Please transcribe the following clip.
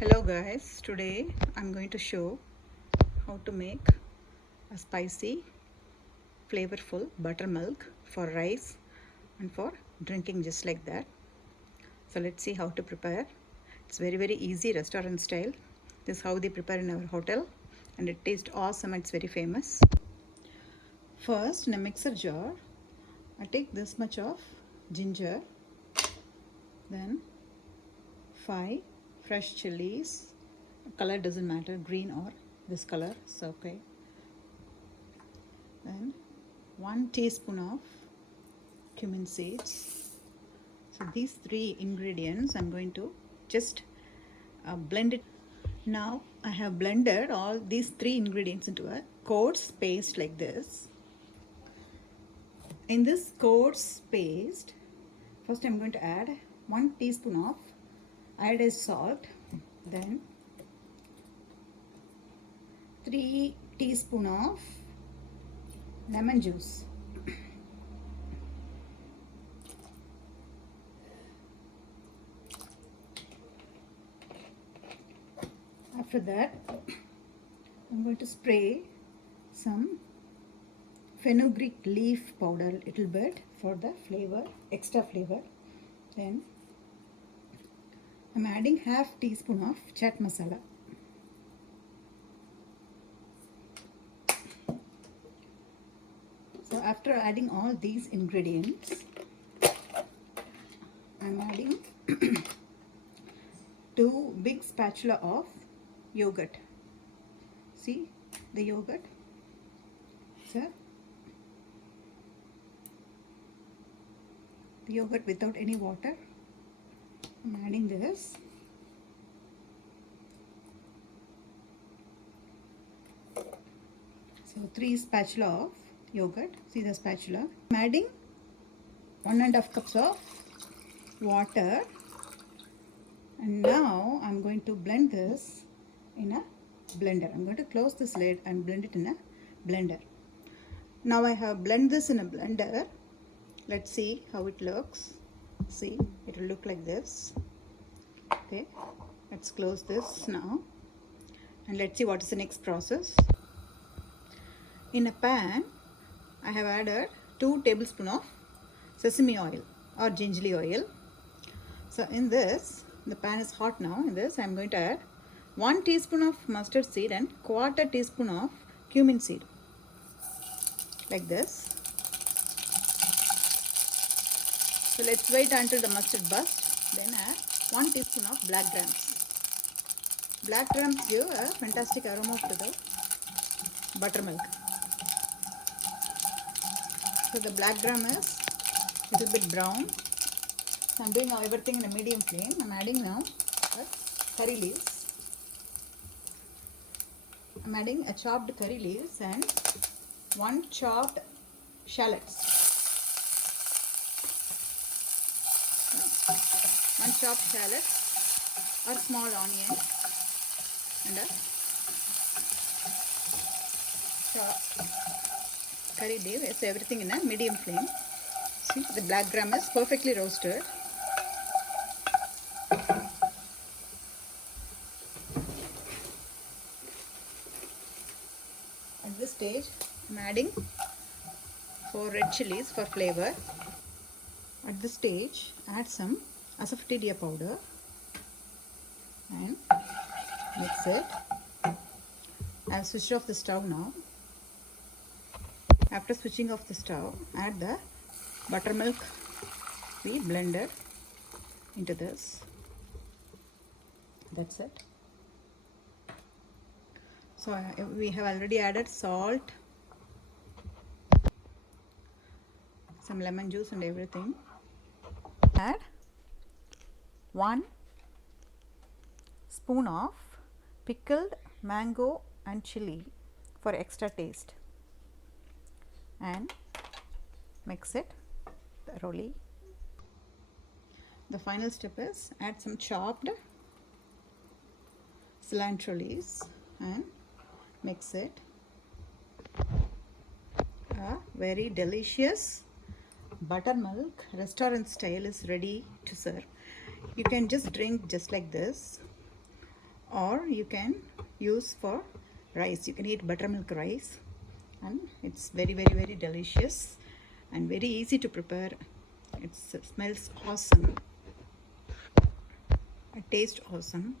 Hello guys, today I'm going to show how to make a spicy flavorful buttermilk for rice and for drinking just like that. So let's see how to prepare. It's very easy, restaurant style. This is how they prepare in our hotel and it tastes awesome. It's very famous. First, in a mixer jar I take this much of ginger, then 5 fresh chilies. Color doesn't matter, green or this color is okay. Then 1 teaspoon of cumin seeds. So these 3 ingredients I'm going to just blend it. Now I have blended all these 3 ingredients into a coarse paste like this. In this coarse paste, first I'm going to add 1 teaspoon of iodized salt, then 3 teaspoon of lemon juice. After that, I'm going to spray some fenugreek leaf powder a little bit for the flavor, extra flavor. Then I'm adding half teaspoon of chaat masala. So after adding all these ingredients, I'm adding 2 big spatula of yogurt. See the yogurt? So the yogurt without any water. I'm adding this. So 3 spatula of yogurt. See the spatula. I'm adding 1.5 cups of water. And now I'm going to blend this in a blender. I'm going to close this lid and blend it in a blender. Now I have blended this in a blender. Let's see how it looks. See, it will look like this. Okay, let's close this now. And let's see what is the next process. In a pan, I have added 2 tablespoons of sesame oil or gingerly oil. So in this, the pan is hot now. In this, I am going to add 1 teaspoon of mustard seed and 1/4 teaspoon of cumin seed. Like this. So let's wait until the mustard bursts. Then add 1 teaspoon of black grams. Black grams give a fantastic aroma to the buttermilk. So the black gram is a little bit brown. So I'm doing everything in a medium flame. I'm adding now curry leaves. I'm adding a chopped curry leaves and 1 chopped shallots. 1 chopped shallot or small onion and a chopped curry leaf. It's everything in a medium flame. See, the black gram is perfectly roasted. At this stage, I'm adding 4 red chilies for flavor. At this stage, add some asafoetida powder and mix it. I've switched off the stove now. After switching off the stove, add the buttermilk we blended into this. That's it. So we have already added salt, some lemon juice and everything. Add 1 spoon of pickled mango and chili for extra taste and mix it thoroughly. The final step is add some chopped cilantro leaves and mix it. A very delicious buttermilk restaurant style is ready to serve. You can just drink just like this, or you can use for rice. You can eat buttermilk rice, and it's very delicious and very easy to prepare. It smells awesome. It tastes awesome.